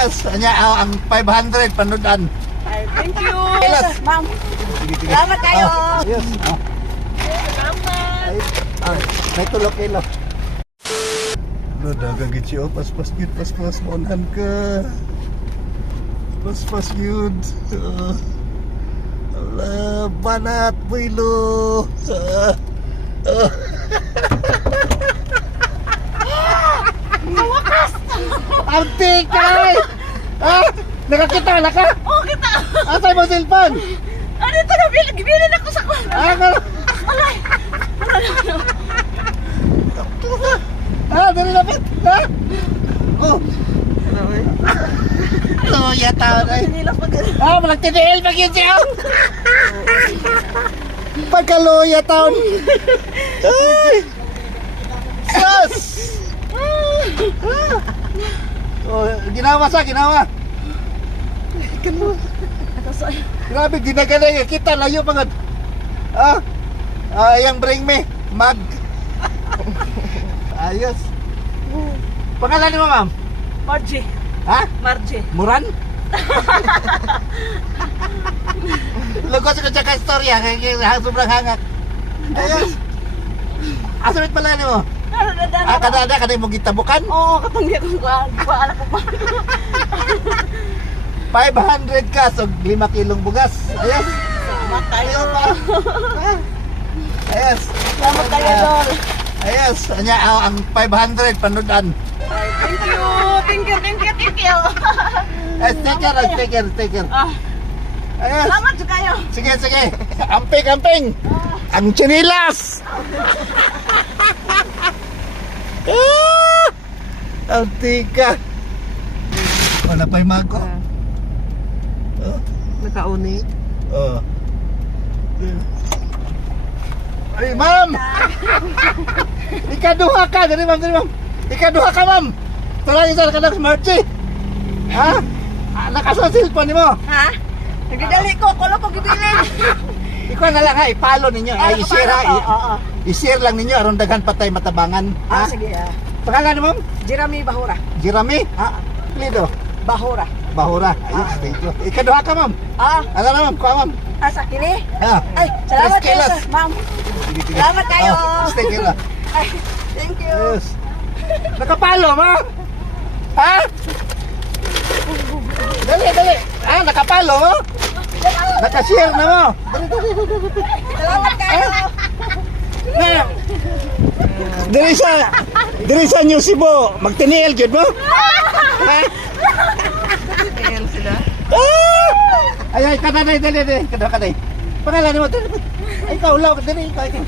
Ayos, anya ang 500 panudan. Ay, thank you. Yes. Ma'am. Salamat kayo. Yes. Salamat. Ay, may tulok kilo. Lo dagang gitsi pas yun, pas monan ka. Pas yun. Ala, banat builo. Wakas. Antik kay. Nakakita na ka? Oh, kita. Asay mo cellphone? Ano ito na? Bilin ako sa kwan. Alay. Dali lapit. Oh. Ano ya tao na? Sinilas pa din. Malagtitiil pag yun siya. Pagkaluya taon. Ay! Sus! Oh, ginawa. Grabe, ginagaling. Kita, layo pagod. Yang bring me. Mag. Ayos. Pangalan mo, ma'am? Margie. Ha? Margie. Muran? Lugos ko siya ka-istorya. Sobrang hangak. Ayos. Asunod pala mo? Kada mo gitabukan? Oo, katanggi ko ko anak ko pa. 500 ka, so 5 kilong bugas. Ayos. Salamat kayo. Ayos. Salamat kayo, Dol. Ayos. Anya ang 500 panudan. Ay, thank you. Take care. Ayos. Salamat sa kayo. Sige. Amping. Ang chinilas. Antika. Wala pa yung mago. Nakauni. Ay, ma'am! Ikaduha ka! Dali, ma'am! Ikaduha ka, ma'am! Tara, isa ka ng Margie! Ha? Nakasa ang cellphone mo! Ha? Nagdadali ko, kulo ko gibilin. Ikaw na lang ha, ipalo ninyo. Ay, i-share ha. Oo. I-share lang ninyo, aron daghan patay matabangan. Ha? Sige. Pangalan ni ma'am? Jeremy Bahura. Jeremy? Lido? Bahura. Bahura. Ayun, thank you. Ikaduha ka, ma'am. Alam na, ma'am. Kuha, ma'am. Sa kini? Ay, Salamat tres kayo, kilos. ma'am. Sige. Salamat kayo. Thank you. Ay, thank you. Yes. Nakapalo, ma'am? Ha? Dali. Nakapalo mo? Nakashare na mo? Salamat kayo. Na. Diri sa New Cebu, magtiniel gyud mo? Ha? Tingnan sila. Ay, dali. Kada. Pangalan mo, dali. Ay, ikaw ulaw, dali. Ikaw dali.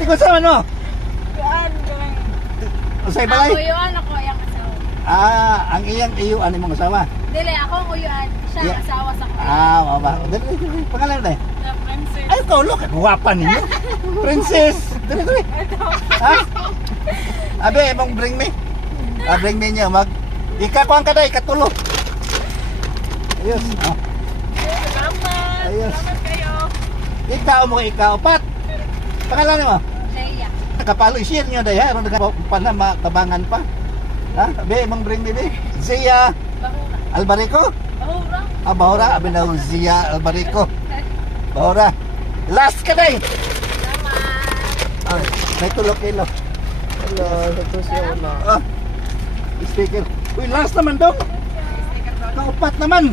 Ikaw sama mo. Usay balay? Ako yun, ako yung asawa. Ang iyang iyuan imong asawa. Dili, ako ang uyuan. Siya ang Yeah. asawa sa kuya. Mama. Dali. Pangalan mo dali. The princess. Ay, ikaw ulaw, kagwapa ninyo. Princess. Dali. Ha? Abi, imong bring me. Bring me niya, ikakuan ka dai, katulo. Ayos. Salamat. Ayos. Salamat kayo. Ikaw mo ikaw, Pat. Pangalan mo? Leia. Nakapalo, share nyo dahil, aron makabangan pa. Ha? Abi, imong bring me, be. Zia Bahura. Albarico? Bahura. Bahura, abi na Zia Albarico. Bahura. Last ka dai. Salamat. May tulok kilo. Hello, ito siya wala. Speaker. Uy, last naman daw. Kaupat naman.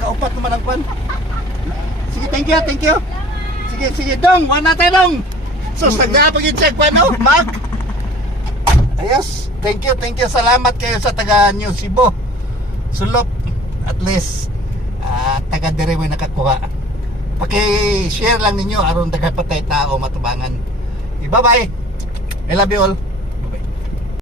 Kaupat naman ang kwan. Sige, thank you. Sige, dong. Wala tayo, dong. So, nagdapag yung check pa, no? Mag. Ayos. Thank you. Salamat kayo sa taga New Cebu. Sulop. At least, taga Direwe nakakuha. Paki-share lang ninyo aron dagat patay tao matubangan. Bye-bye. I love you all.